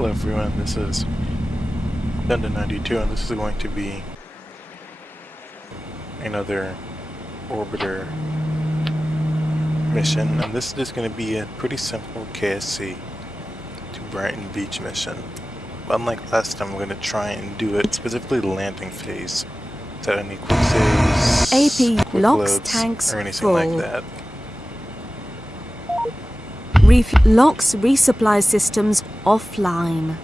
Hello everyone, this is Dunda92 and this is going to be another orbiter mission, and this is just going to be a pretty simple KSC to Brighton Beach mission. Unlike last time, I'm going to try and do it specifically the landing phase. Without any quicksaves, AP locks quickloads, tanks or anything full. like that. Locks resupply systems offline.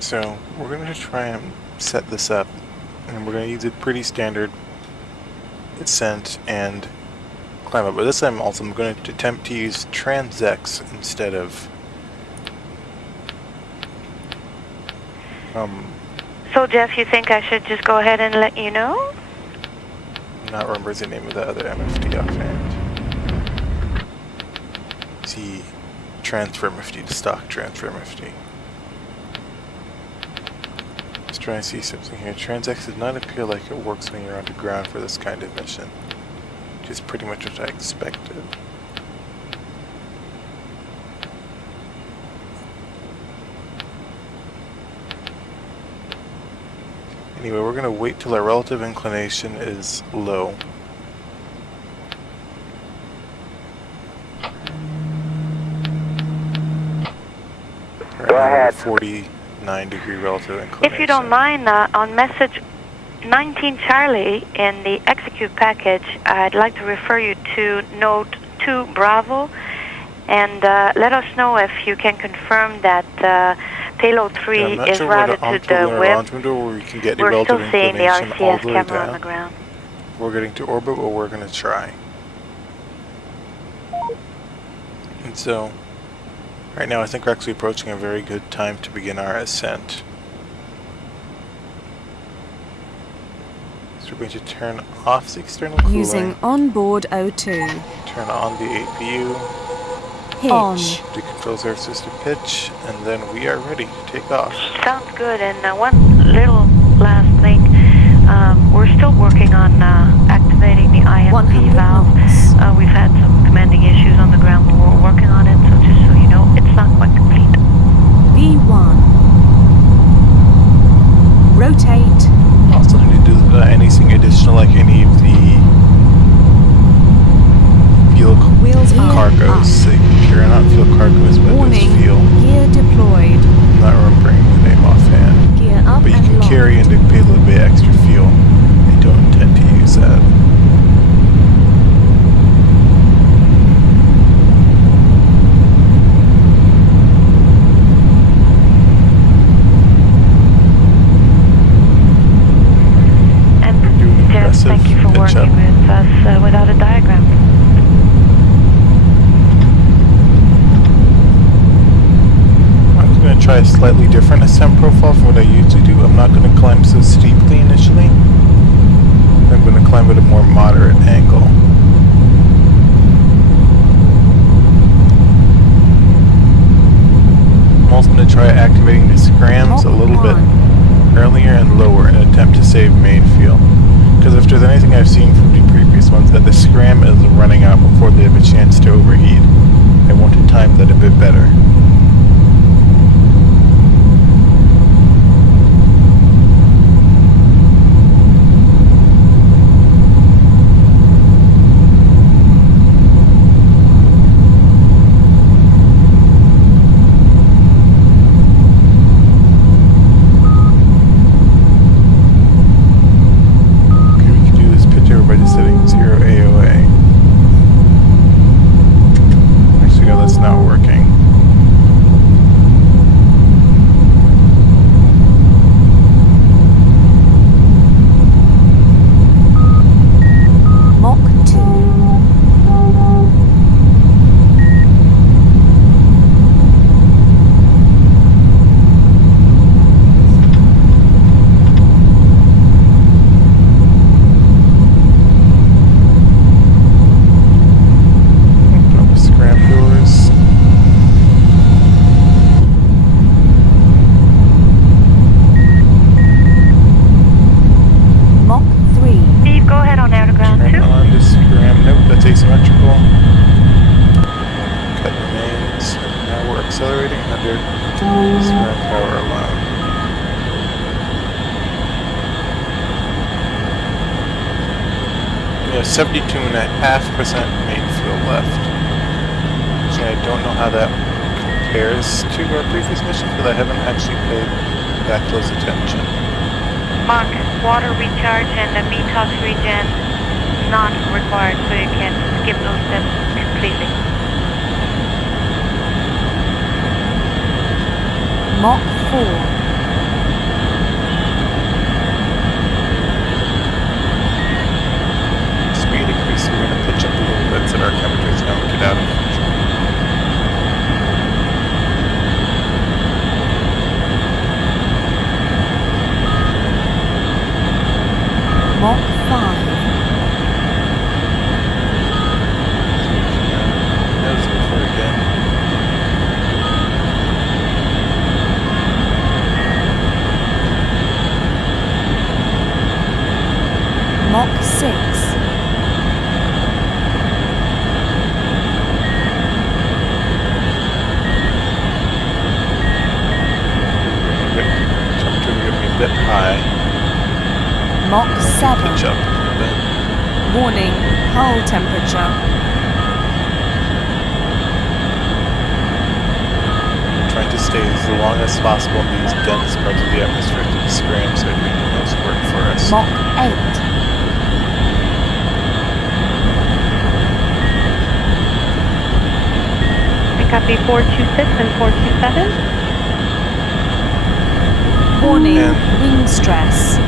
So we're going to try and set this up, and we're going to use a pretty standard ascent and climb up. But this time also I'm going to attempt to use transx instead of So Jeff, you think I should just go ahead and let you know? not remember the name of the other MFD offhand. See, transfer MFD to stock transfer MFD. Let's try and see something here. Transx does not appear like it works when you're on the ground for this kind of mission, which is pretty much what I expected. Anyway, we're going to wait till our relative inclination is low. Go ahead. 49-degree relative inclination. If you don't mind, on message 19 Charlie in the execute package, I'd like to refer you to note 2 Bravo, and let us know if you can confirm that payload 3 is sure routed to the web. Where we can get the We're relative still seeing the inclination all RCS the way camera on down. the ground. We're getting to orbit, but we're going to try. And so, right now I think we're actually approaching a very good time to begin our ascent. So we're going to turn off the external cooling, Using onboard O2. turn on the APU, On. the controls our system pitch, and then we are ready to take off. Sounds good. And one little last thing, we're still working on activating the IMP 100 valve. knots. We've had some commanding issues on the ground, but we're working on it. So just so you know, it's not quite complete. V1. Rotate. Also need to do anything additional, like any of the fuel Wheels up. cargoes. So you can carry not fuel cargoes, but Warning. just fuel. Gear deployed. I'm not remembering the name offhand. Gear up But you and can locked. carry into payload bay extra fuel. I don't intend to use that. And Doing Jeff, impressive thank you for pitch working up. with us without a diagram. I'm going to try a slightly different ascent profile from what I usually do. I'm not going to climb so steeply initially. I'm going to climb at a more moderate angle. I'm also going to try activating the scrams a little bit earlier and lower in an attempt to save main fuel. Because if there's anything I've seen from the previous ones, that the scram is running out before they have a chance to overheat. I want to time that a bit better. By just setting 0 AOA. Actually, no, that's not working. Scram power alone. We have 72.5% main fuel left. So I don't know how that compares to our previous missions, but I haven't actually paid that close attention. Mark, water recharge and the METOS regen not required, so you can skip those steps completely. Mach 4. Speed increase, we're going to pitch up a little bit so that our temperatures don't get out of control. Mach 5. Nose before again. Mach 6. Temperature will be a bit high. Mach 7. Pitch up a little bit. Warning, hull temperature. We're trying to stay as long as possible in these dense parts of the atmosphere to the scram so it can do the most work for us. Mach 8. Copy 426 and 427. Warning, And- wind stress.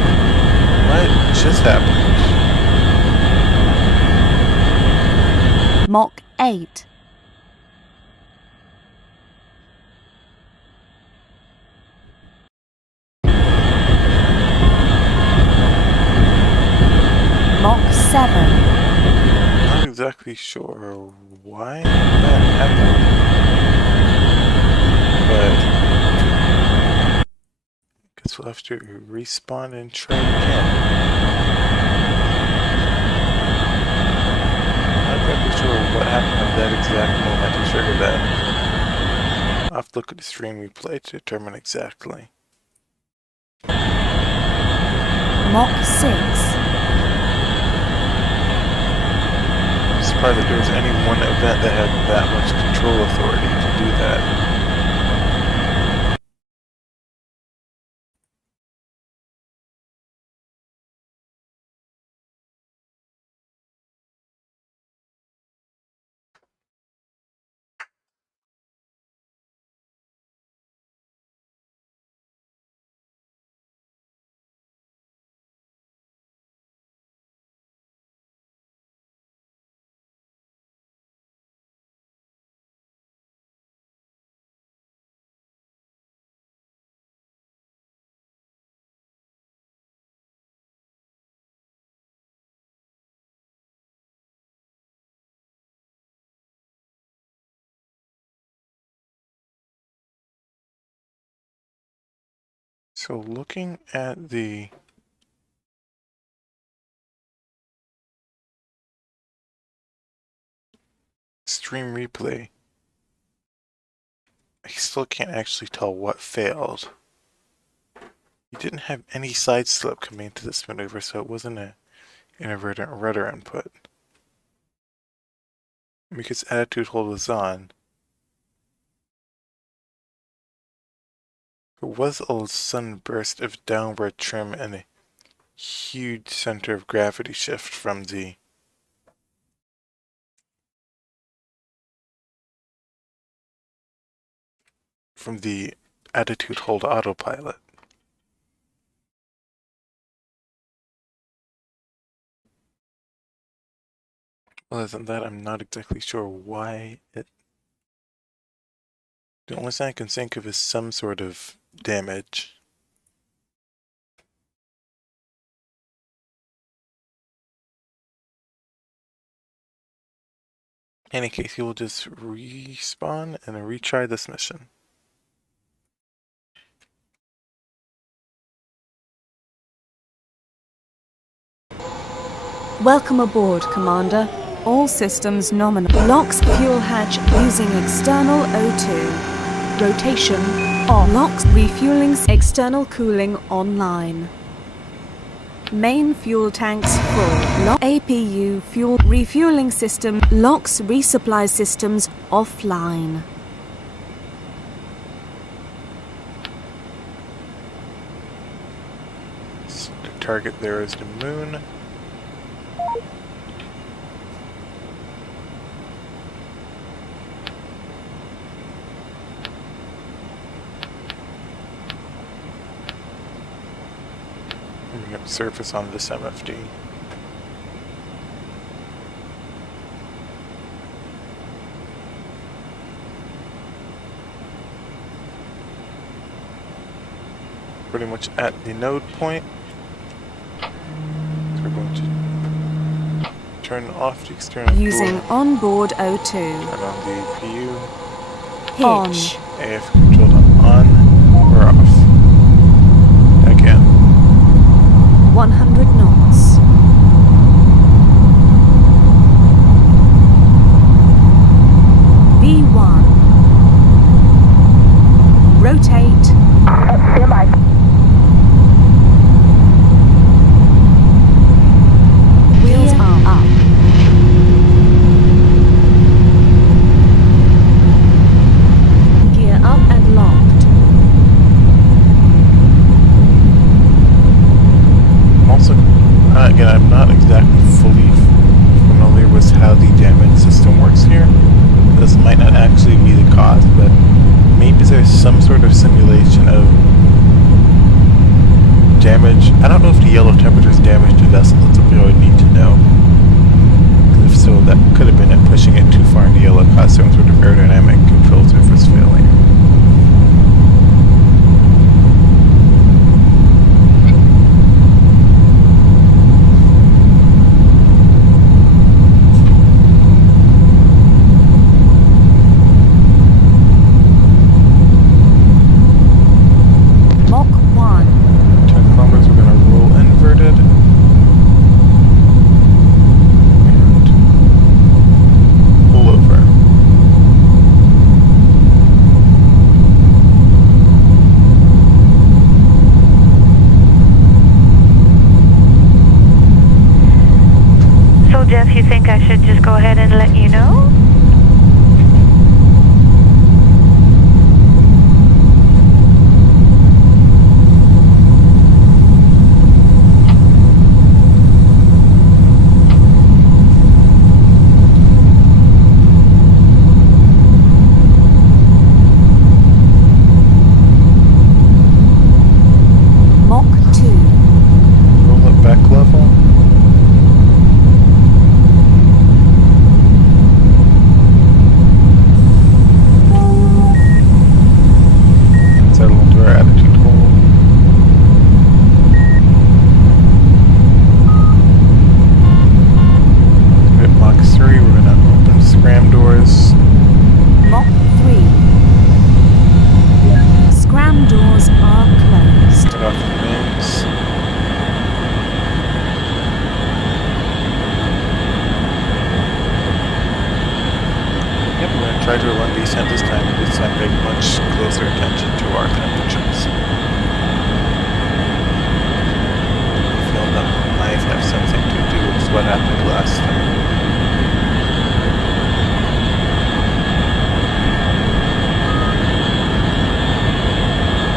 What just happened? Mach 8. Mach 7. Not exactly sure why that happened, but I guess we'll have to respawn and try again. Not exactly sure what happened at that exact moment to trigger that. I'll have to look at the stream replay to determine exactly. Mach 6. I'm surprised that there was any one event that had that much control authority to do that. So looking at the stream replay, I still can't actually tell what failed. You didn't have any side slip coming into this maneuver, so it wasn't an inadvertent rudder input. Because attitude hold was on, there was a sudden burst of downward trim and a huge center of gravity shift from the attitude hold autopilot. Other than that, I'm not exactly sure why it... The only thing I can think of is some sort of damage. In any case, he will just respawn and retry this mission. Welcome aboard, Commander. All systems nominal. Locks fuel hatch using external O2. rotation off. LOX refueling external cooling online. Main fuel tanks full. APU fuel refueling system. LOX resupply systems offline. The target there is the moon. Bring up surface on this MFD. Pretty much at the node point. So we're going to turn off the external Using cooling. onboard O2. Turn on the PU. Pitch. AF controlled on or off. Again. 100 knots. V1. Rotate. Stand by. Wheels are up. Gear up and locked. Also, again, I'm not exactly fully familiar with how the damage system works here. This might not actually be the cause, but maybe there's some sort of simulation of damage. I don't know if the yellow temperature is damage to vessel. That's something I would need to know. 'Cause if so, that could have been it pushing it too far into yellow, caused some sort of aerodynamic control surface failing. Mach 1. 10 kilometers, we're going to roll inverted. And pull over. So, Jeff, you think I should just go ahead and let you know? Mach 2. Roll it back level. Settle into our attitude hold. Hit Mach 3, we're going to open scram doors. Mach 3. Scram doors are closed. Get off the mains. Yep, we're going to try to run descent this time. This time pay much closer attention to our temperatures. I feel that might have something to do with what happened last time.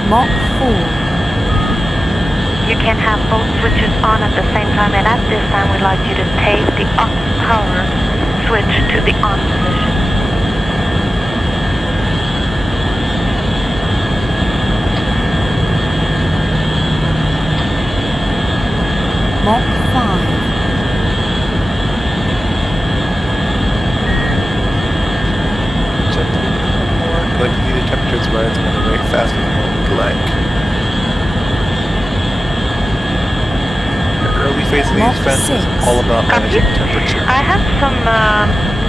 Mach 4. You can have both switches on at the same time, and at this time we'd like you to take the off power switch to the on position. Mach 5. Check a little more. Like the temperature's rising at a rate faster than what we'd like. The early phase of the Mach defense is 6. all about Copy. managing temperature. I have some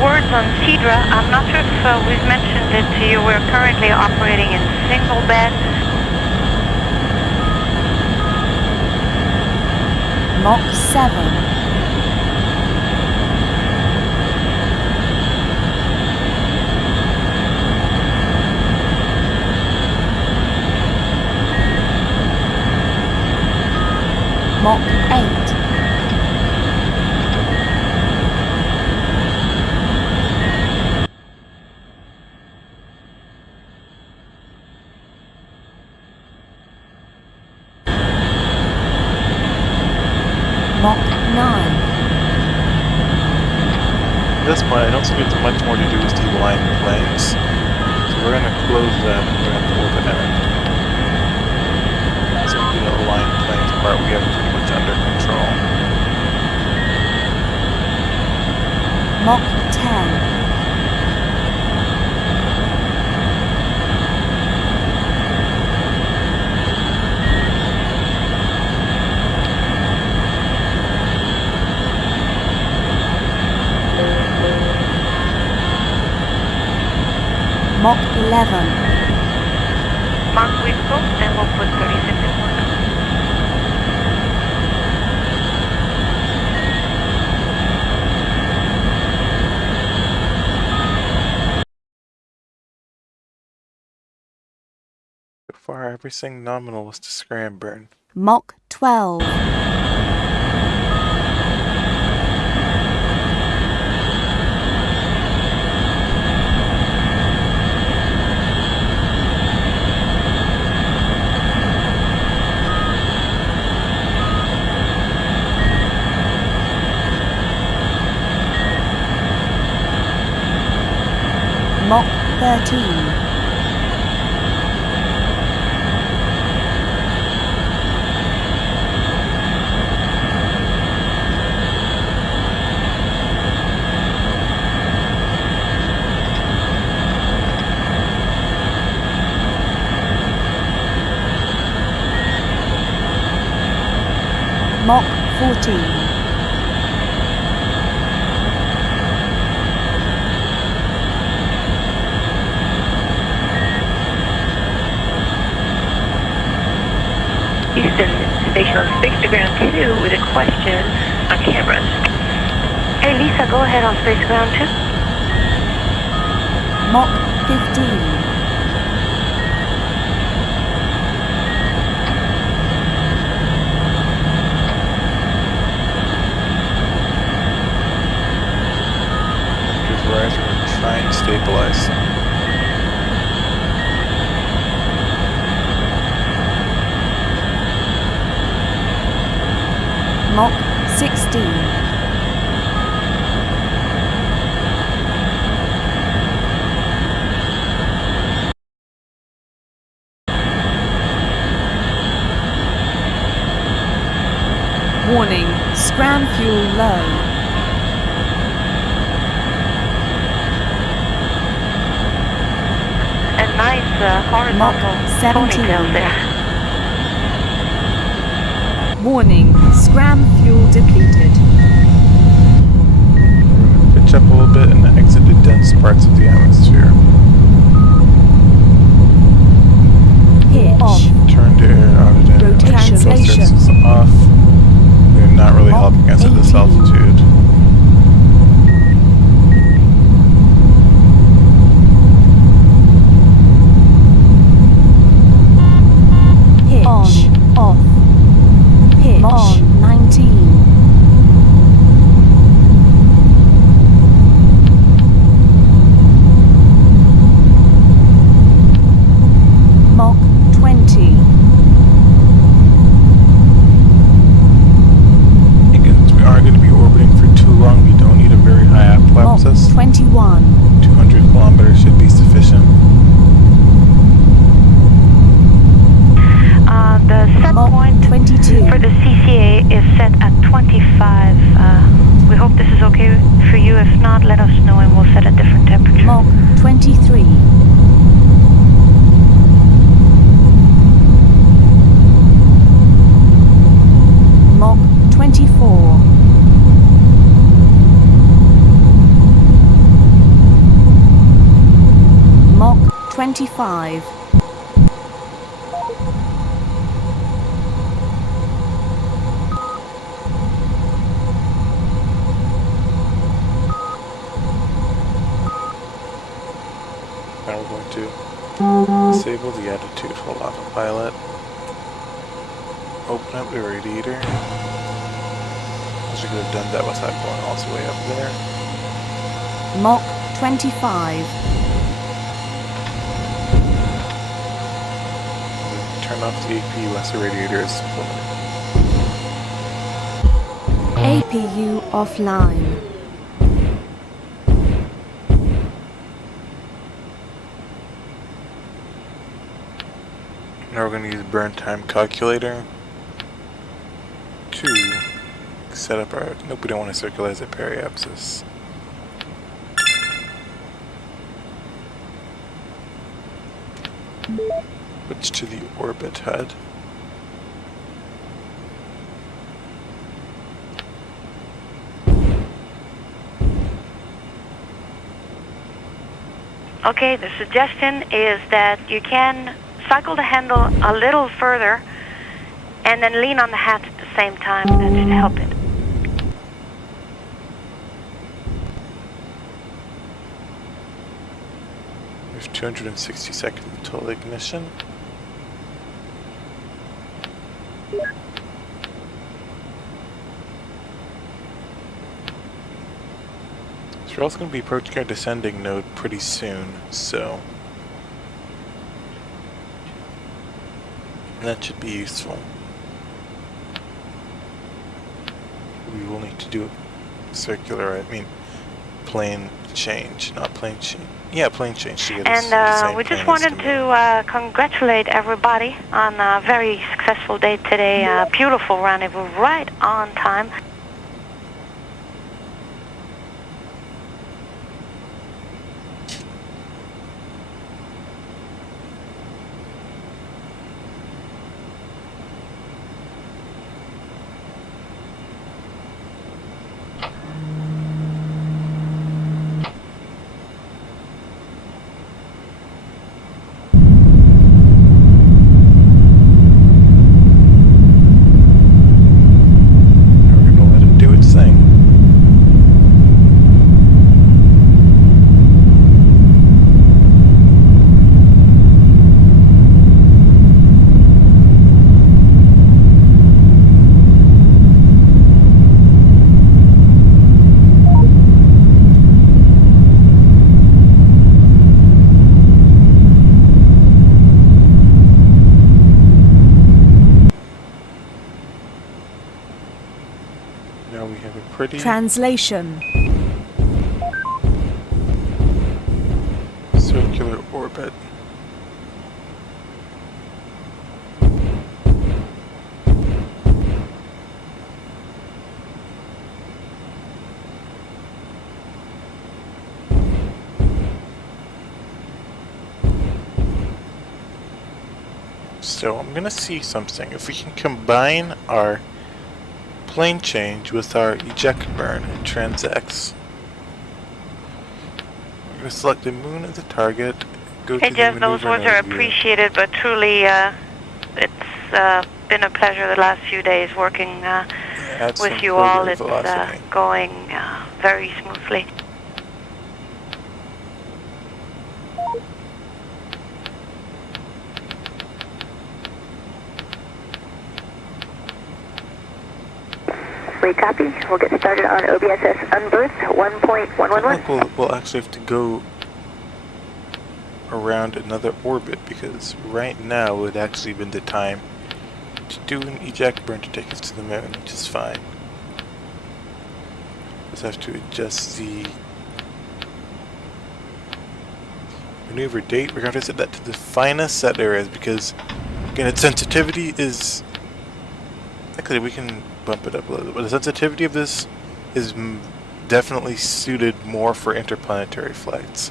words on Cedra. I'm not sure if we've mentioned it to you. We're currently operating in single bed. Mach 7. Mach 8. Mach 9. At this point, I don't think there's much more to do with the line planes. So we're going to close that and we're going to pull it in. So the line planes part we have pretty much under control. Mach 10. Mach 11. Mark Wisco, and we'll put 36 in work. So far, everything nominal was to scram burn. Mach 12. Mach 13. Mach 14. Houston Station on space to ground 2 with a question on cameras. Hey Lisa, go ahead on space to ground 2. Mach 15. Rise, we're going to try and stabilize. Mach 16. Warning, scram fuel low. A nice horizontal Mach 17. ponytail there. Warning, scram fuel depleted. We're going to pitch up a little bit and exit the dense parts of the atmosphere. Pitch off. Turn to air out of the Rotation. is off. They're not really Mach helping us at this 18. altitude. Pitch on, off. Pitch on, 19. Mach 20. Again, we are going to be orbiting for too long. We don't need a very high Mach apoapsis. 21. 200 kilometers should be sufficient. The set Mach point 22. for the CCA is set at 25. We hope this is okay for you. If not, let us know and we'll set a different temperature. Mach 23. Mach 24. Mach 25. Now we're going to disable the attitude for autopilot. open up the radiator. I should have done that without going all the way up there. Mach 25. Turn off the APU once the radiator is full. APU offline. Now we're going to use burn time calculator to set up our... Nope, we don't want to circularize the periapsis. Switch to the orbit HUD. Okay, the suggestion is that you can cycle the handle a little further and then lean on the hatch at the same time. That should help it. We have 260 seconds until ignition. So we're also going to be approaching our descending node pretty soon, so that should be useful. We will need to do a circular, plane change, not plane change. Yeah, plane change to get us the And same we just plane as wanted the to congratulate everybody on a very successful day today. A beautiful rendezvous right on time. Translation. circular orbit. So I'm gonna see something. If we can combine our plane change with our eject burn in TransX. We're gonna select the moon as the target. Go Hey to Jeff, the those maneuver words are node view. appreciated, but truly it's been a pleasure the last few days working Add some with you all. prograde It's velocity. going very smoothly. Copy. We'll get started on OBSS unberth 1.111. I think we'll actually have to go around another orbit because right now would actually been the time to do an eject burn to take us to the moon, which is fine. Just have to adjust the maneuver date. We're going to set that to the finest set there is because again its sensitivity is actually we can bump it up a little bit, but the sensitivity of this is definitely suited more for interplanetary flights.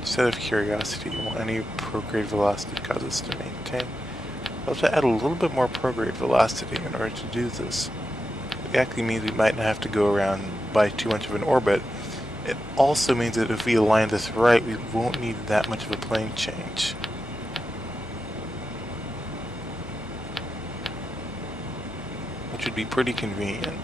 Just out of curiosity, will any prograde velocity cause us to maintain? We'll have to add a little bit more prograde velocity in order to do this. It actually means we might not have to go around by too much of an orbit. It also means that if we align this right, we won't need that much of a plane change. Which would be pretty convenient.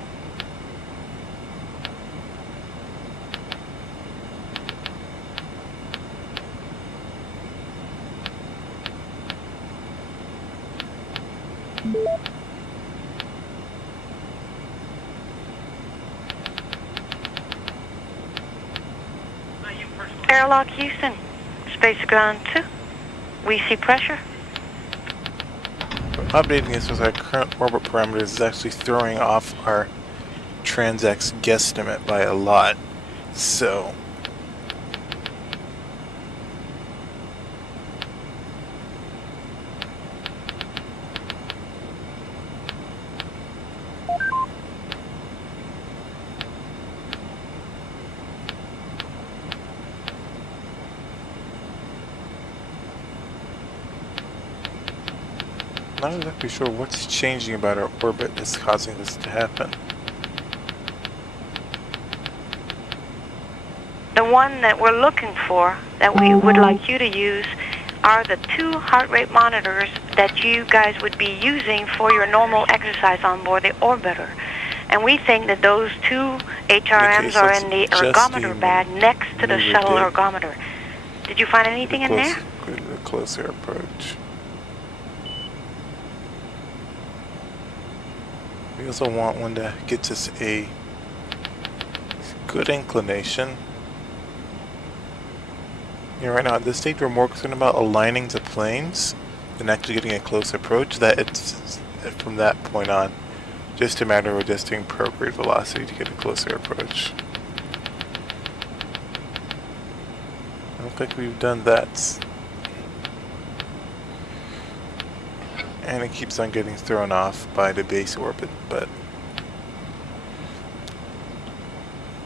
Airlock Houston, Space Ground 2. We see pressure. Updating this with our current orbit parameters is actually throwing off our Transx guesstimate by a lot. So not exactly sure what's changing about our orbit that's causing this to happen. The one that we're looking for, that we would like you to use, are the 2 heart rate monitors that you guys would be using for your normal exercise on board the orbiter. And we think that those 2 HRMs are in the ergometer bag next to the shuttle ergometer. Did you find anything in there? A closer approach. We also want one that gets us a good inclination. You know, right now at this stage we're more concerned about aligning the planes than actually getting a close approach. That it's from that point on just a matter of adjusting prograde velocity to get a closer approach. I don't think we've done that. And it keeps on getting thrown off by the base orbit, but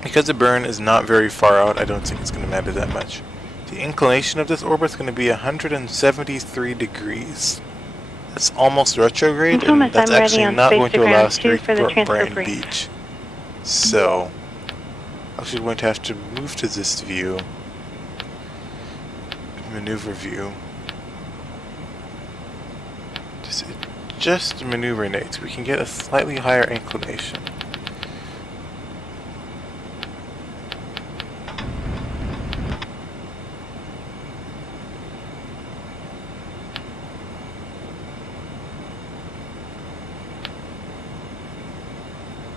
because the burn is not very far out, I don't think it's going to matter that much. The inclination of this orbit is going to be 173 degrees. That's almost retrograde, and that's actually not going to allow us to reach Brighton Beach. So, I'm actually going to have to move to this view, maneuver view. Just maneuver nades, we can get a slightly higher inclination.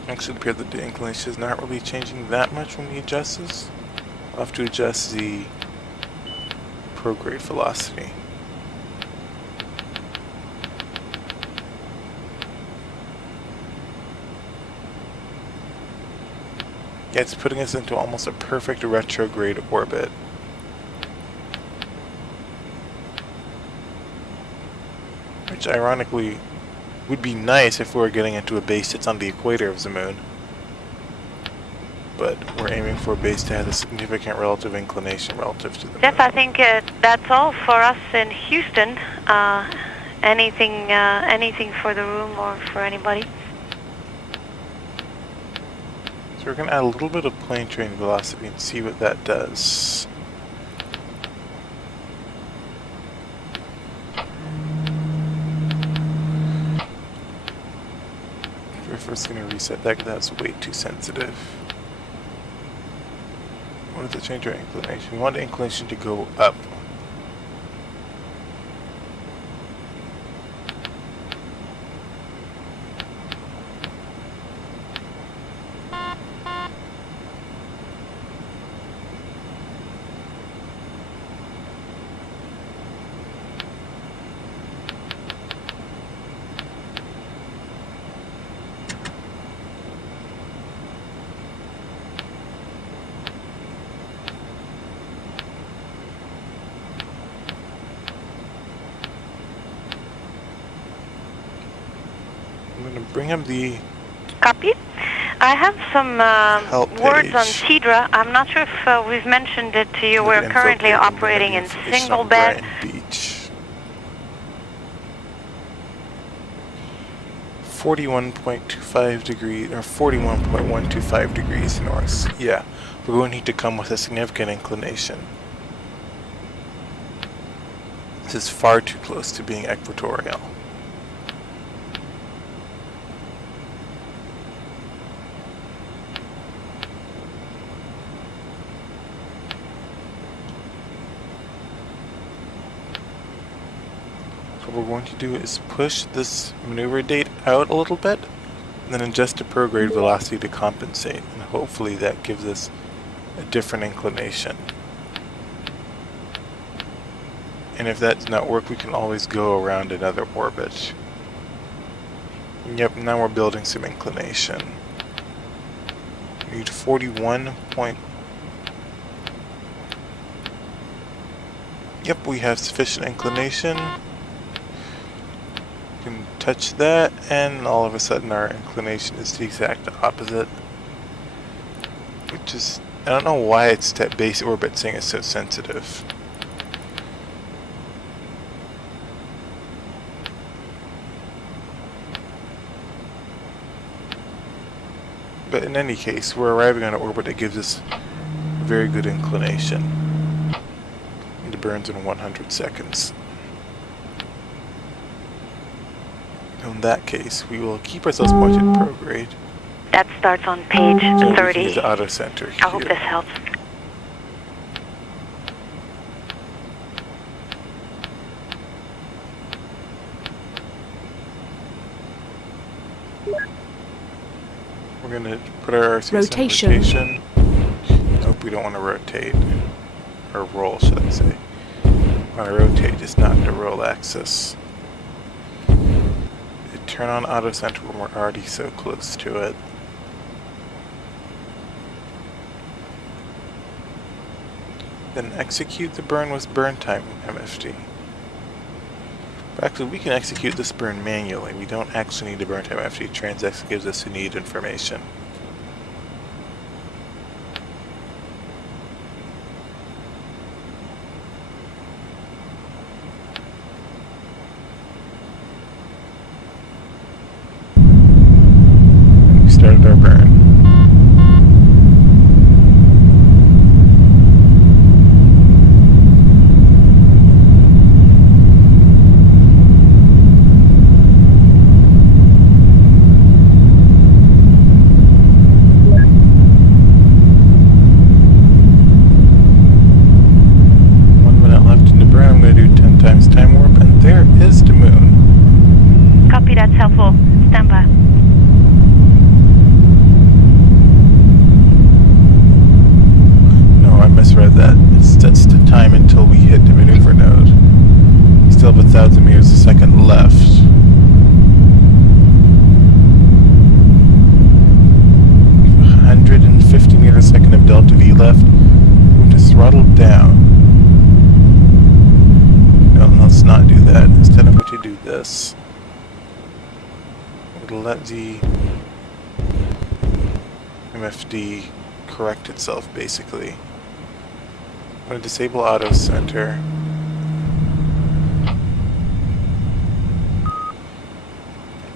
Actually, it appears that the inclination is not really changing that much when we adjust this. I'll have to adjust the prograde velocity. Yeah, it's putting us into almost a perfect retrograde orbit. Which ironically would be nice if we were getting into a base that's on the equator of the moon. But we're aiming for a base that has a significant relative inclination relative to the moon. Jeff, I think that's all for us in Houston. Anything for the room or for anybody? So we're going to add a little bit of plane train velocity and see what that does. We're first going to reset that because that's way too sensitive. What does it change our inclination? We want the inclination to go up. I'm going to bring up the Copy. I have some words page. on Cedra. I'm not sure if we've mentioned it to you. We're currently operating in single bed. Brighton Beach. 41.25 degrees, or 41.125 degrees north. Yeah, we're going to need to come with a significant inclination. This is far too close to being equatorial. So what we're going to do is push this maneuver date out a little bit, and then adjust the prograde velocity to compensate, and hopefully that gives us a different inclination. And if that does not work, we can always go around another orbit. Yep, now we're building some inclination. We need 41 point. Yep, we have sufficient inclination. We can touch that, and all of a sudden our inclination is the exact opposite. Which is, I don't know why it's that base orbit thing is so sensitive. But in any case, we're arriving on an orbit that gives us a very good inclination. And it burns in 100 seconds. In that case, we will keep ourselves pointed prograde. That starts on page So 30. use the auto center here. I hope this helps. We're going to put our RCS Rotation. in rotation. Nope, we don't want to rotate. Or roll, should I say. We want to rotate, just not the roll axis. Turn on auto center when we're already so close to it. Then execute the burn with burn time MFD. But actually, we can execute this burn manually. We don't actually need to burn time MFD. Transx gives us the needed information. We started our burn. That's the time until we hit the maneuver node. We still have 1,000 meters a second left. We have 150 meters a second of delta V left. We're going to throttle down. No, let's not do that. Instead, I'm going to do this. I'm going to let the MFD correct itself, basically. I'm going to disable auto center.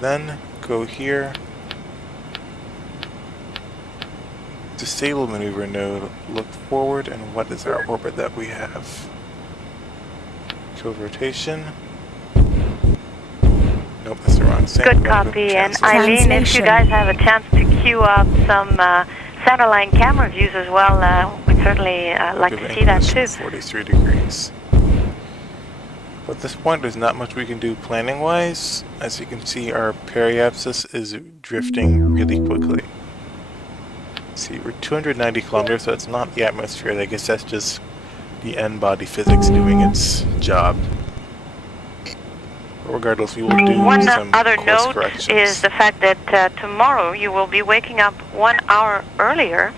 Then go here. Disable maneuver node. Look forward, and what is our orbit that we have? Kill rotation. Nope, that's the wrong thing. Good copy. And Eileen, if you guys have a chance to queue up some satellite camera views as well, we'd certainly like to see that too. 43 degrees. But at this point, there's not much we can do planning-wise. As you can see, our periapsis is drifting really quickly. Let's see, we're 290 kilometers, so it's not the atmosphere. I guess that's just the N-body physics doing its job. But regardless, we will do One some other course note corrections. is the fact that tomorrow you will be waking up 1 hour earlier.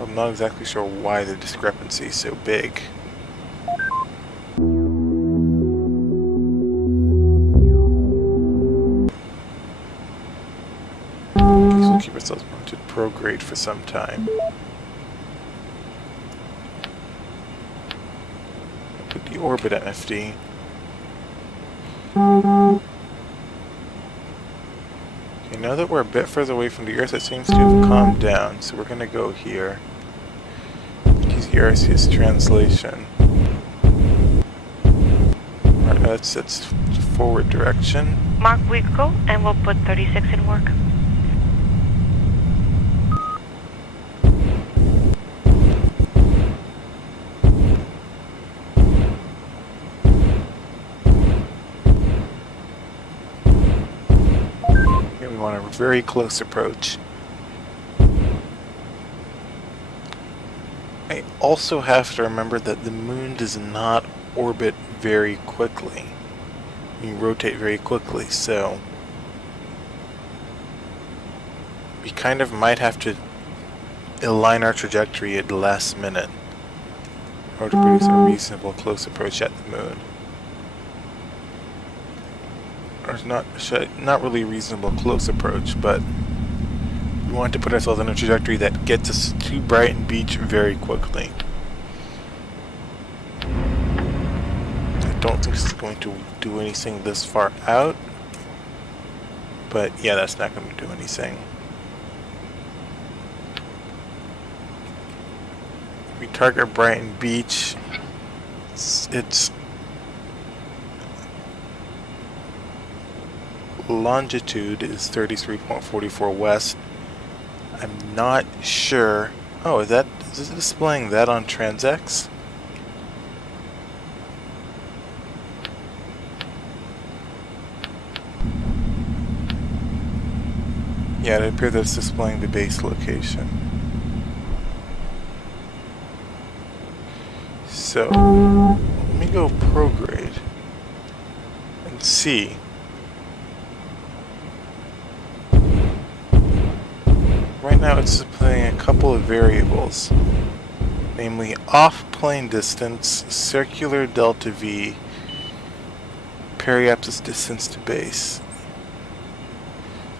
I'm not exactly sure why the discrepancy is so big. We'll keep ourselves mounted prograde for some time. Put the orbit at FD. Okay, now that we're a bit further away from the Earth, it seems to have calmed down, so we're going to go here. Use the RCS translation. Alright, that's forward direction. Mark Wico, and we'll put 36 in work. Okay, we want a very close approach. I also have to remember that the moon does not orbit very quickly. We rotate very quickly, so we kind of might have to align our trajectory at the last minute in order to produce a reasonable close approach at the moon. Or not really reasonable close approach, but we want to put ourselves on a trajectory that gets us to Brighton Beach very quickly. I don't think this is going to do anything this far out, but yeah, that's not going to do anything. We target Brighton Beach. It's longitude is 33.44 west. I'm not sure. Oh, is it displaying that on TransX? Yeah, it appears that it's displaying the base location. So, let me go prograde and see. Right now it's displaying a couple of variables, namely off-plane distance, circular delta V, periapsis distance to base.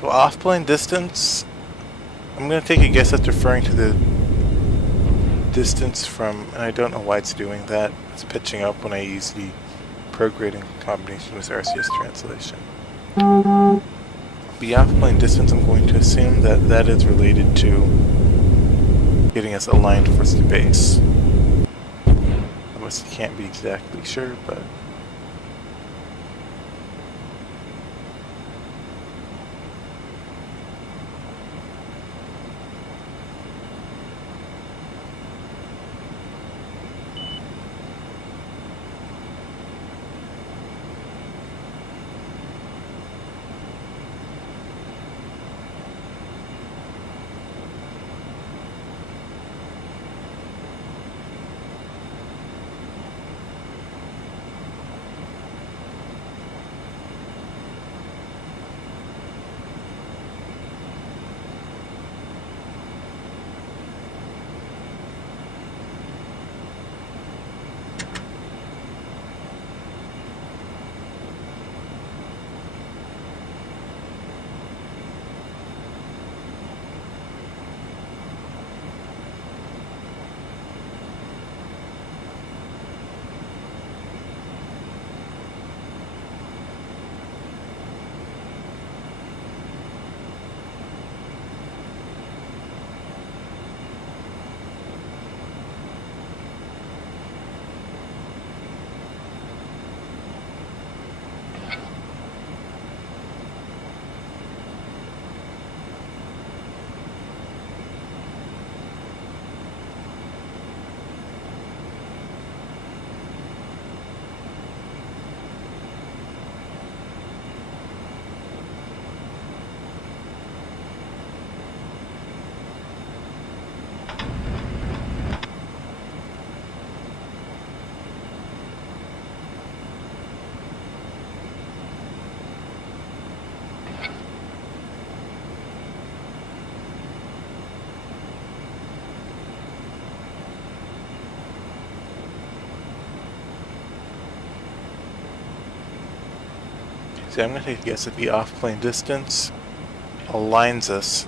So off-plane distance, I'm going to take a guess that's referring to the distance from, and I don't know why it's doing that, it's pitching up when I use the prograding combination with RCS translation. The off-plane distance, I'm going to assume that that is related to getting us aligned for space. I must can't be exactly sure, but so I'm going to take a guess that the off-plane distance aligns us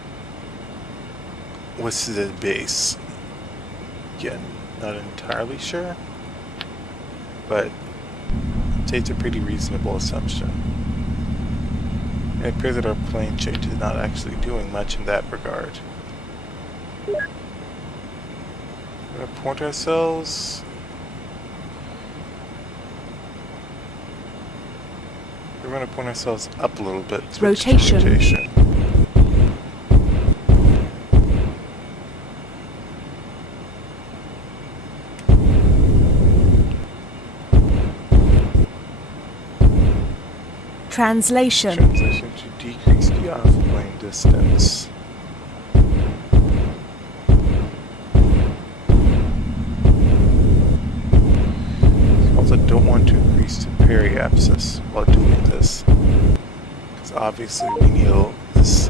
with the base. Again, not entirely sure, but I'd say it's a pretty reasonable assumption. It appears that our plane change is not actually doing much in that regard. We're going to point ourselves. We're going to point ourselves up a little bit. Rotation. Rotation. Translation. Translation to decrease the off-plane. distance. Also don't want to increase the periapsis while doing this, because obviously we need this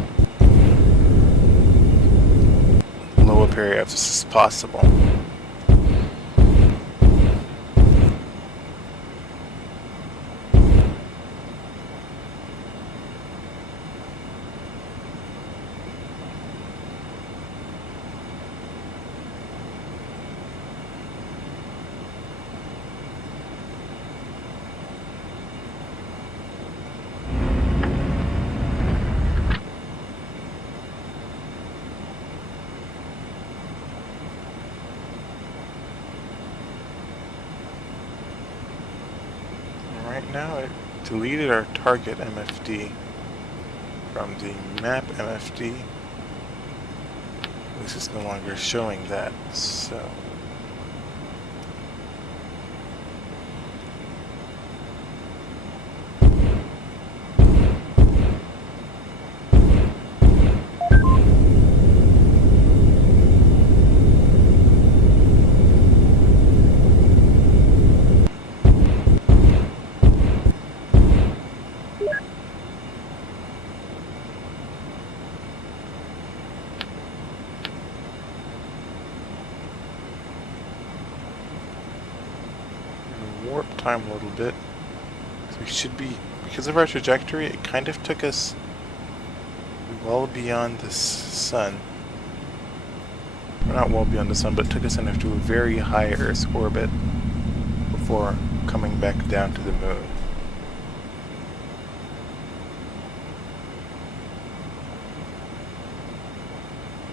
lower periapsis as possible. Right now it deleted our target MFD from the map MFD. This is no longer showing that, so warp time a little bit. So we should be, because of our trajectory, it kind of took us well beyond the sun. Well, not well beyond the sun, but it took us into a very high Earth's orbit before coming back down to the moon.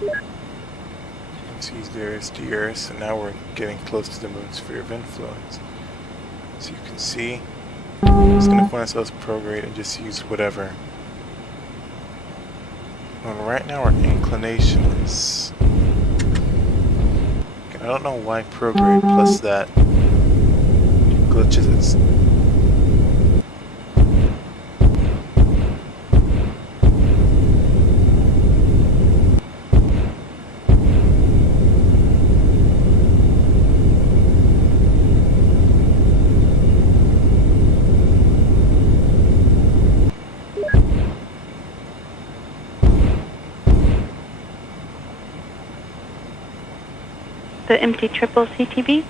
You can see there's the Earth, and now we're getting close to the moon's sphere of influence. So you can see, I'm just going to point ourselves prograde and just use whatever. Well, right now our inclination is, I don't know why prograde plus that glitches its. The empty triple CTB.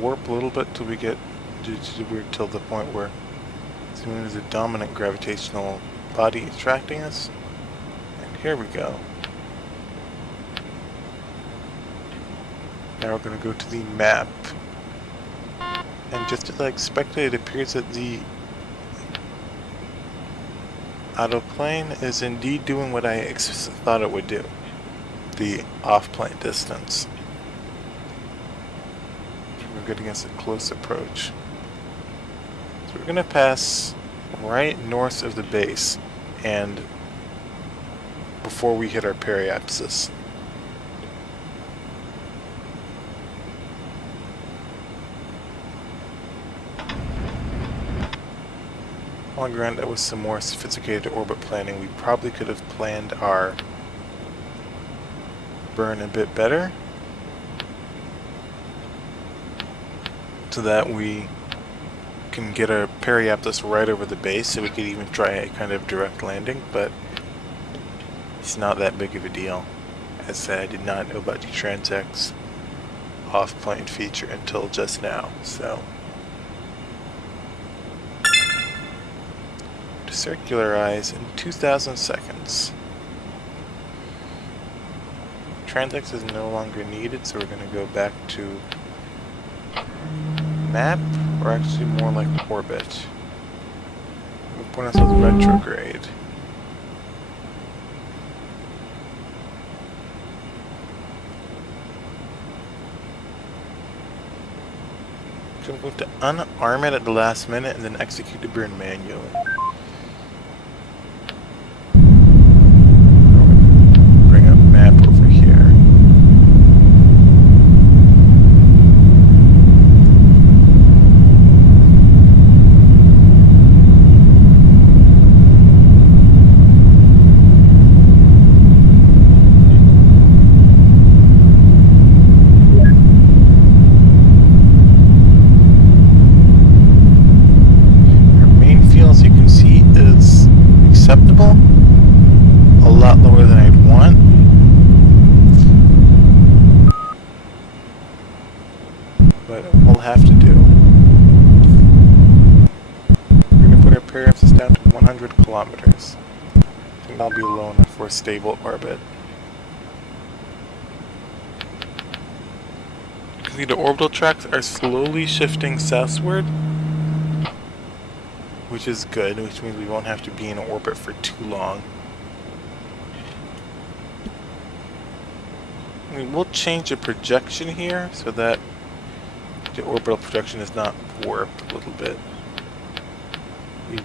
Warp a little bit till we get till the point where the moon is a dominant gravitational body attracting us. And here we go. Now we're going to go to the map. And just as I expected, it appears that the autoplane is indeed doing what I thought it would do. The off-plane distance. We're good against a close approach. So we're going to pass right north of the base and before we hit our periapsis. On granted, with some more sophisticated orbit planning, we probably could have planned our burn a bit better, so that we can get our periapsis right over the base, so we could even try a kind of direct landing, but it's not that big of a deal. As I said, I did not know about the Transx off-plane feature until just now, so. To circularize in 2,000 seconds. Transx is no longer needed, so we're going to go back to map, or actually more like orbit. We'll point ourselves retrograde. So I'm going to unarm it at the last minute and then execute the burn manually. Bring up map over here. But we'll have to do. We're going to put our parameters down to 100 kilometers. I think that'll be low enough for a stable orbit. You can see the orbital tracks are slowly shifting southward, which is good, which means we won't have to be in orbit for too long. We'll change the projection here so that the orbital projection is not warped a little bit.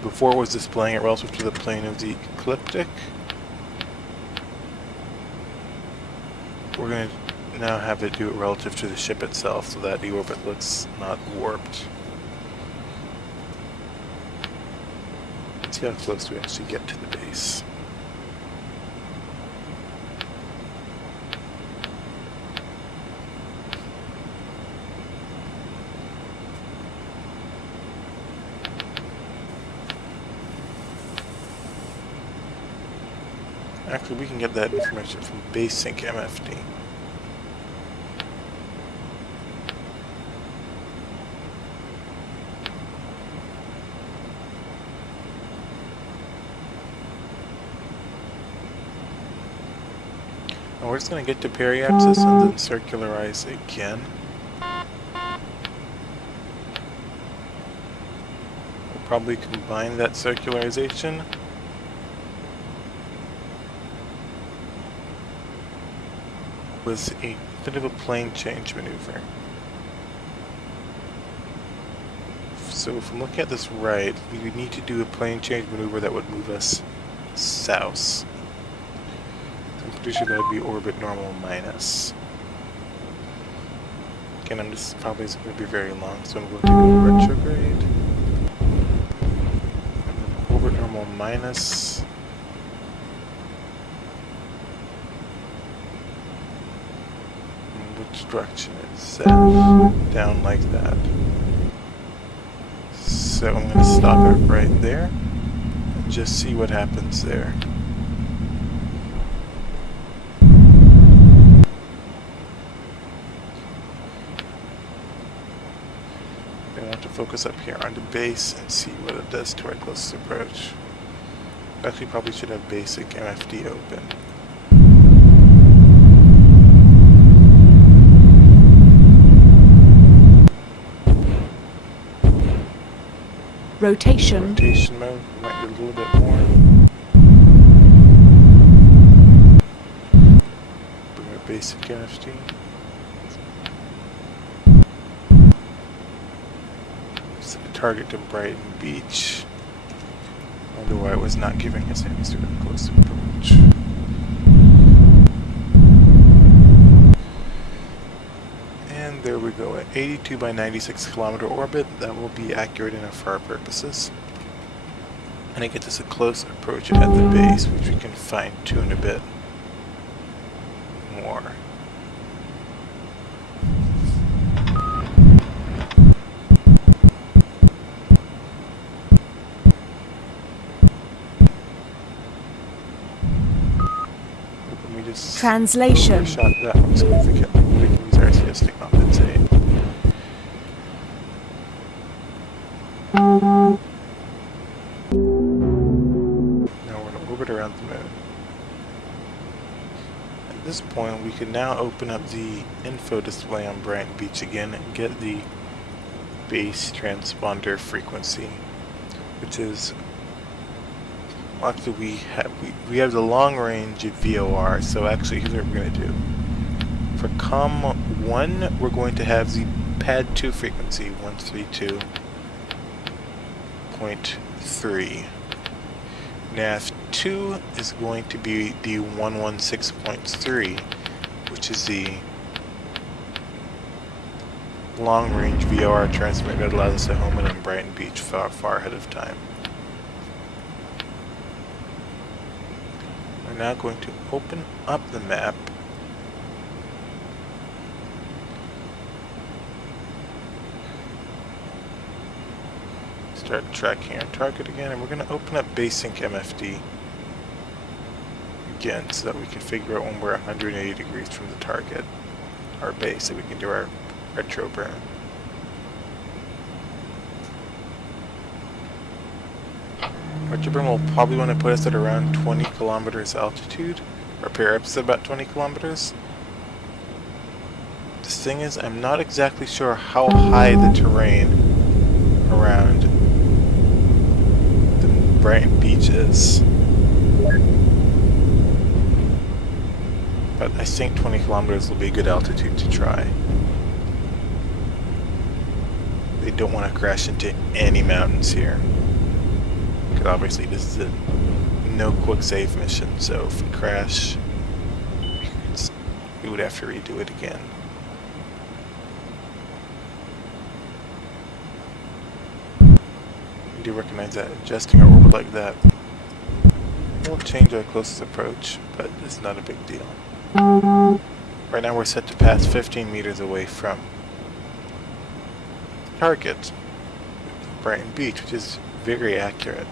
Before it was displaying it relative to the plane of the ecliptic. We're going to now have it do it relative to the ship itself so that the orbit looks not warped. Let's see how close we actually get to the base. Actually, we can get that information from BaseSync MFD. Now we're just going to get to periapsis and then circularize again. We'll probably combine that circularization with a bit of a plane change maneuver. So if we look at this right, we would need to do a plane change maneuver that would move us south. So I'm pretty sure that would be orbit normal minus. Again, I'm just probably isn't going to be very long, so I'm going to go retrograde. And then orbit normal minus. Direction is down like that. So I'm going to stop it right there and just see what happens there. I want to focus up here on the base and see what it does to our closest approach. Actually, probably should have basic MFD open. Rotation. Rotation mode, we might do a little bit more. Bring our basic MFD. Set a target to Brighton Beach. I wonder why it was not giving us any sort of close approach. And there we go, at 82 by 96 kilometer orbit. That will be accurate enough for our purposes. And it gets us a close approach at the base, which we can fine tune a bit more. Let me just Translation. overshot that one significantly. We can use RCS to compensate. Now we're going to orbit around the moon. At this point, we can now open up the info display on Brighton Beach again and get the base transponder frequency, which is actually we have the long range VOR. So actually, here's what we're going to do. For COM 1, we're going to have the pad 2 frequency, 132.3. Nav 2 is going to be the 116.3, which is the long-range VOR transmitter that allows us to home in on Brighton Beach far ahead of time. We're now going to open up the map. Start tracking our target again, and we're going to open up Basync MFD again so that we can figure out when we're 180 degrees from the target, our base, so we can do our retro burn. Retro burn will probably want to put us at around 20 kilometers altitude, or pair up to about 20 kilometers. The thing is, I'm not exactly sure how high the terrain around the Brighton Beach is. But I think 20 kilometers will be a good altitude to try. They don't want to crash into any mountains here. Because obviously this is a no quick save mission, so if we crash, we would have to redo it again. We do recognize that adjusting our orbit like that will change our closest approach, but it's not a big deal. Right now we're set to pass 15 meters away from target, Brighton Beach, which is very accurate.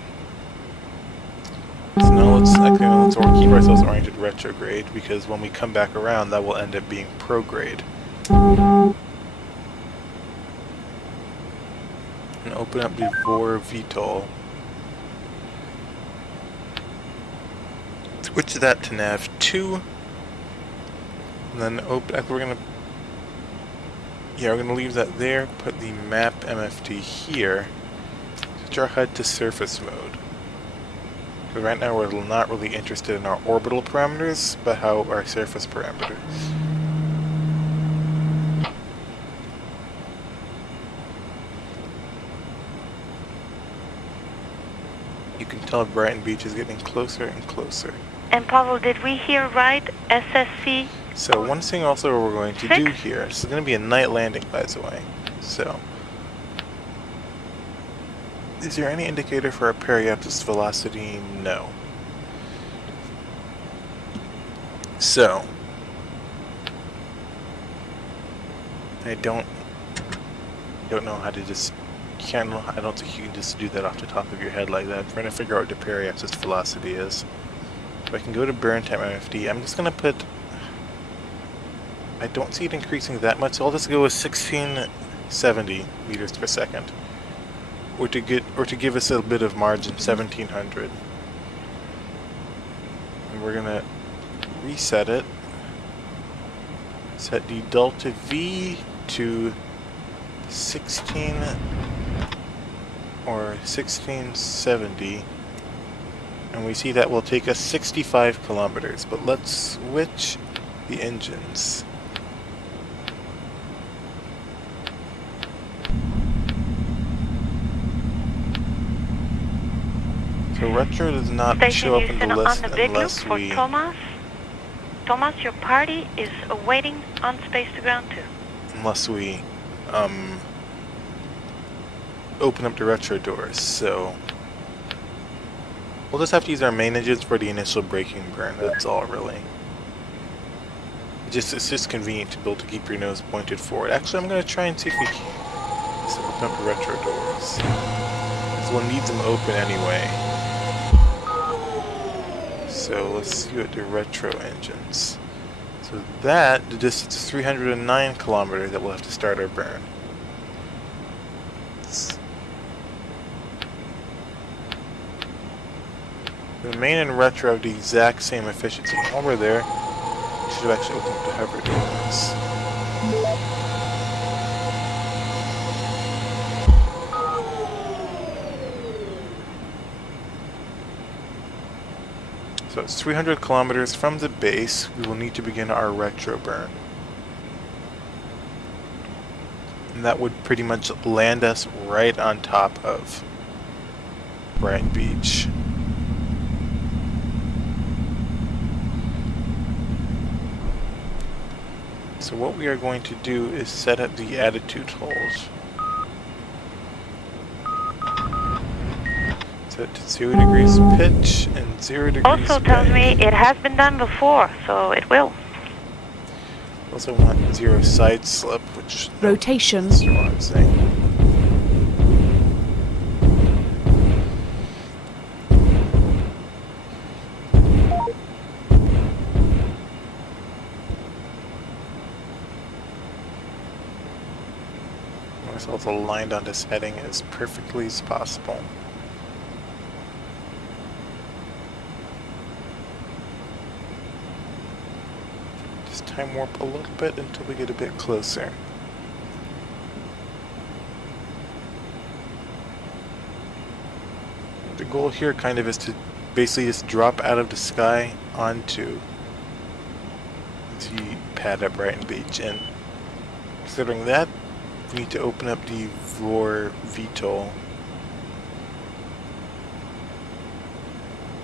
So now let's keep ourselves oriented retrograde, because when we come back around, that will end up being prograde. And open up the VOR VTOL. Switch that to nav 2. And then we're gonna leave that there, put the map MFD here, switch our HUD to surface mode. Because right now we're not really interested in our orbital parameters, but how our surface parameters. You can tell Brighton Beach is getting closer and closer. And Pavel, did we hear right? SSC? So one thing also we're going to do here, this is going to be a night landing, by the way. So, is there any indicator for our periapsis velocity? No. So, I don't know how to just, I don't think you can just do that off the top of your head like that. I'm trying to figure out what the periapsis velocity is. If I can go to burn time MFD, I'm just going to put, I don't see it increasing that much, so I'll just go with 1670 meters per second. Or to give us a bit of margin, 1700. And we're gonna reset it. Set the delta V to 16 or 1670. And we see that will take us 65 kilometers. But let's switch the engines. So retro does not show up in the list unless we... Thomas, your party is awaiting on space to ground 2. Unless we open up the retro doors, so... We'll just have to use our main engines for the initial braking burn, that's all really. It's just convenient to be able to keep your nose pointed forward. Actually, I'm going to try and see if we can just open up the retro doors. Because we'll need them open anyway. So let's see what the retro engines. So the distance is 309 kilometers that we'll have to start our burn. The main and retro have the exact same efficiency. While we're there, we should have actually opened up the hover doors. So it's 300 kilometers from the base. We will need to begin our retro burn. And that would pretty much land us right on top of Brighton Beach. So what we are going to do is set up the attitude holes. Set to 0 degrees pitch and 0 degrees Also tells me bank. it has been done before, so it will. Also want 0 side slip, which Rotation. that's what I'm saying. Ourselves aligned on this heading as perfectly as possible. Just time warp a little bit until we get a bit closer. The goal here kind of is to basically just drop out of the sky onto the pad at Brighton Beach, and considering that, we need to open up the VOR VTOL.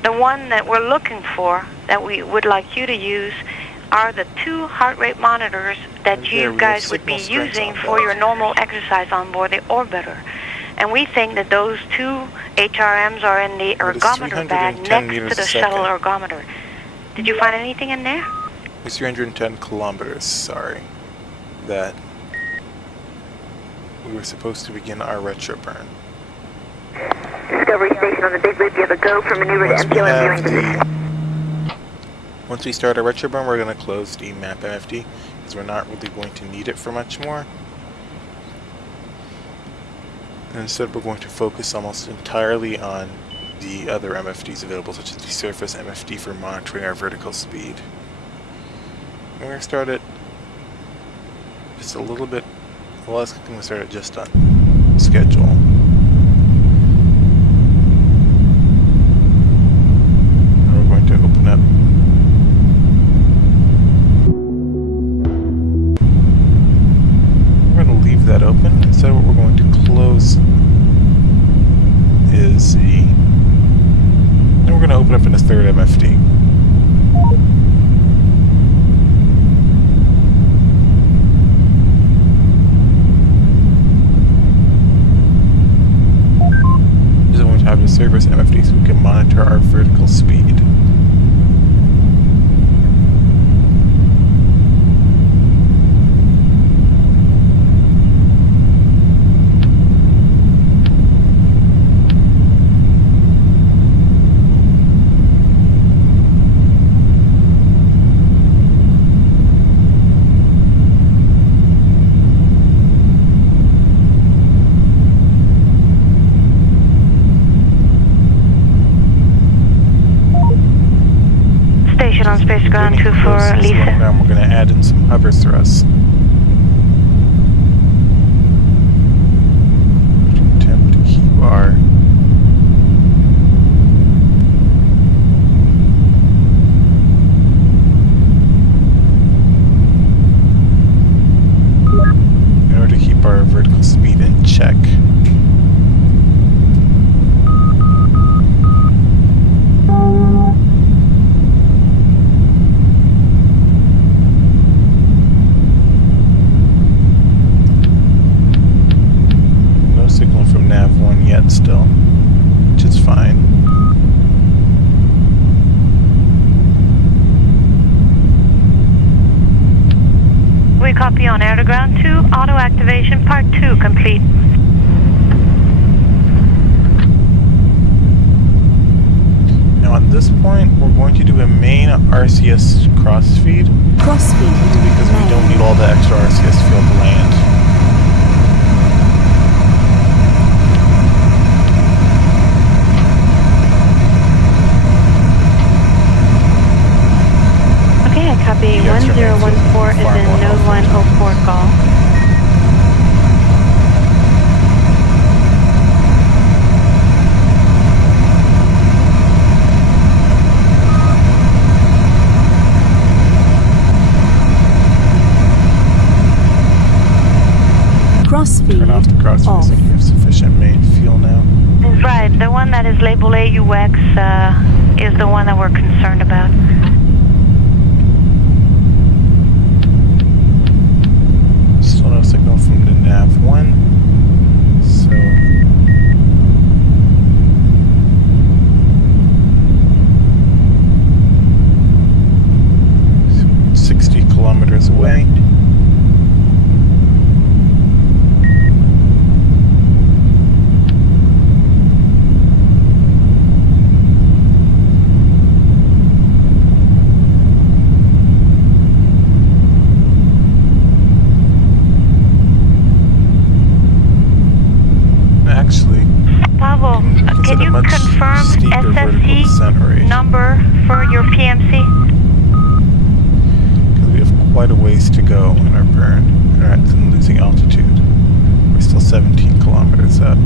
The one that we're looking for, that we would like you to use, are the 2 heart rate monitors that And there you we guys have would be signal strengths using on for board. your normal exercise on board the orbiter. And we think that those 2 HRMs are in the That is ergometer bag 310 next meters to the a shuttle second. ergometer. Did you find anything in there? It's 310 kilometers, sorry. That we were supposed to begin our retro burn. Discovery Station on the big loop. You have a go for maneuver to Once we MPLM have viewing position. once we start our retro burn, we're going to close the map MFD because we're not really going to need it for much more. And instead, we're going to focus almost entirely on the other MFDs available, such as the surface MFD for monitoring our vertical speed. We're going to start it just a little bit. Well, let's start it just on schedule. And we're going to open up. We're going to leave that open. Instead, what we're going to close is the. And we're going to open up in a third MFD. Have the service MFD so we can monitor our vertical speed. On space ground 2 for Slowing Lisa. down, we're going to add in some hover thrusts. Attempt to keep our in order to keep our vertical speed in check. Still, which is fine. We copy on air to ground 2, auto activation part 2 complete. Now at this point, we're going to do a main RCS crossfeed Crossfeed. because we don't need all the extra RCS fuel to land. Copy 1014 is in node 104 golf. cross Off. using you have sufficient main fuel now. Right, the one that is labeled AUX is the one that we're concerned about. Still no signal from the nav1. So 60 kilometers away. Actually, Pavel, can a you much confirm steeper vertical descent SSC rate. number for your PMC? Because we have quite a ways to go in our burn. Alright, and losing altitude. We're still 17 kilometers up.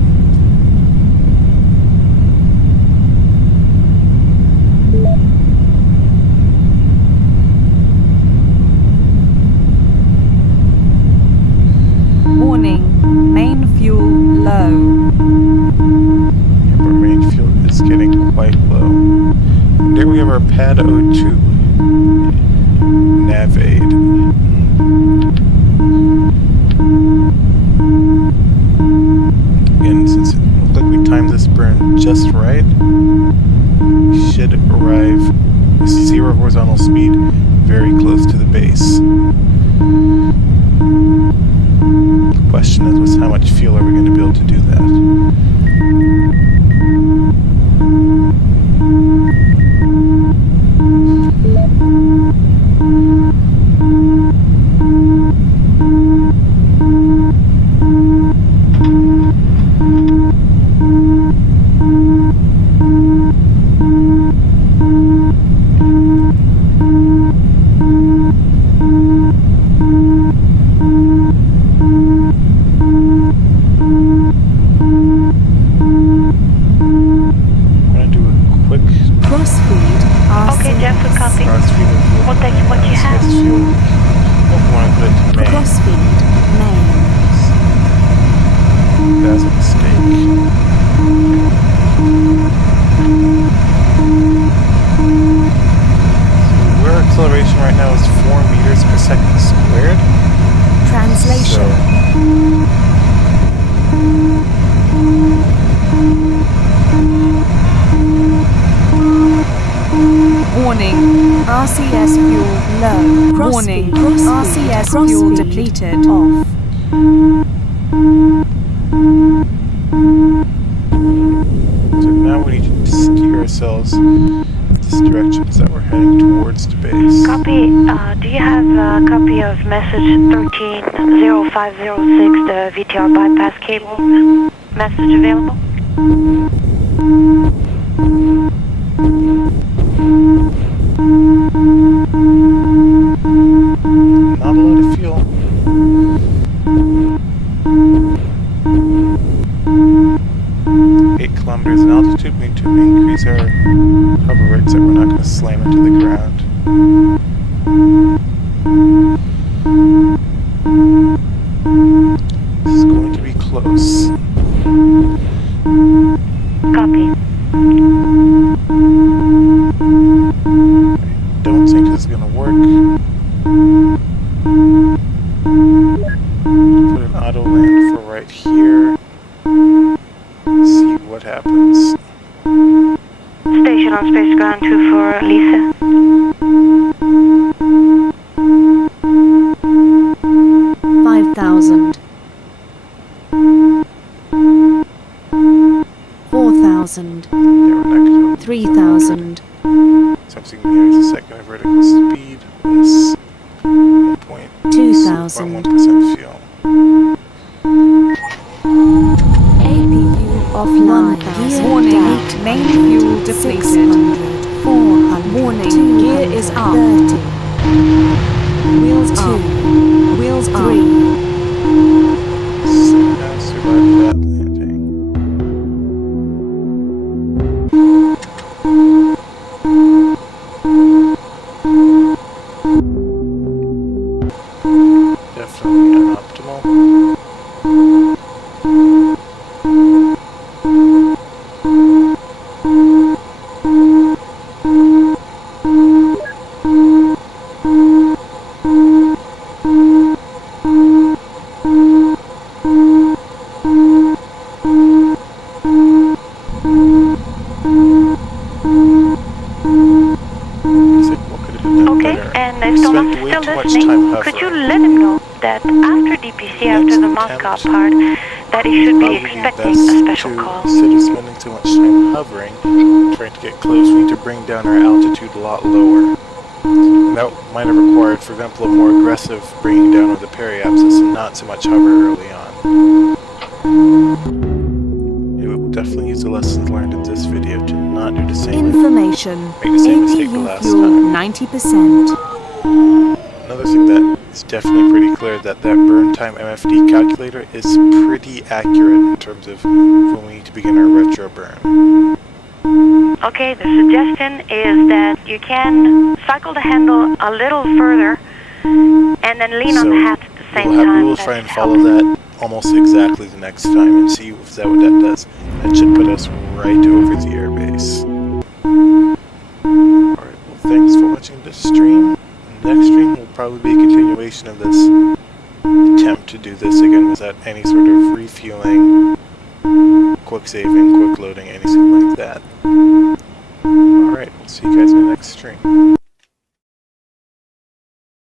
Warning, main fuel low. Yep, our main fuel is getting quite low. And there we have our pad O2 nav aid. And since it looks like we timed this burn just right, we should arrive with 0 horizontal speed very close to the base. The question is how much fuel are we going to be able to do that? RCS fuel low. Warning, RCS fuel depleted. Off. So now we need to steer ourselves in this direction that we're heading towards the base. Copy. Do you have a copy of message 130506, the VTR bypass cable message available? Not a lot of fuel. Eight kilometers in altitude. We need to increase our hover rate so we're not going to slam into the ground. This is going to be close. Copy. Don't think this is going to work. Put an auto land for right here. See what happens. Station on space ground 2 for Lisa. $5,000. $4,000. Yeah, we're not going to 3,000. something meters a second of vertical speed was 2,000. 1% fuel. APU offline. Warning, main fuel depleted. 400. Warning, gear is up. 30. Wheels 2. Wheels 3. Somehow survived that landing. Definitely unoptimal. So what could have been done Okay, better? and We if spent Thomas is way still too much listening, time could you hovering. let him know that after DPC, after the Moscow Next part, that he should be Probably expecting best a special to, call? instead of spending too much time hovering, trying to get close, we need to bring down our altitude a lot lower. And that might have required, for example, a more aggressive bringing down of the periapsis and not so much hover early on. We will definitely use the lessons learned in this video to not do the same Information. make the same mistake the APU last fuel time. 90%. Another thing that is definitely pretty clear that burn time MFD calculator is pretty accurate in terms of when we need to begin our retro burn. Okay, the suggestion is that you can cycle the handle a little further and then lean on the hat at the same time. We will try and follow that almost exactly the next time and see what that does. That should put us right over the airbase. Alright, well thanks for watching this stream. The next stream will probably be a continuation of this attempt to do this again without any sort of refueling, quick saving, quick loading, anything like that.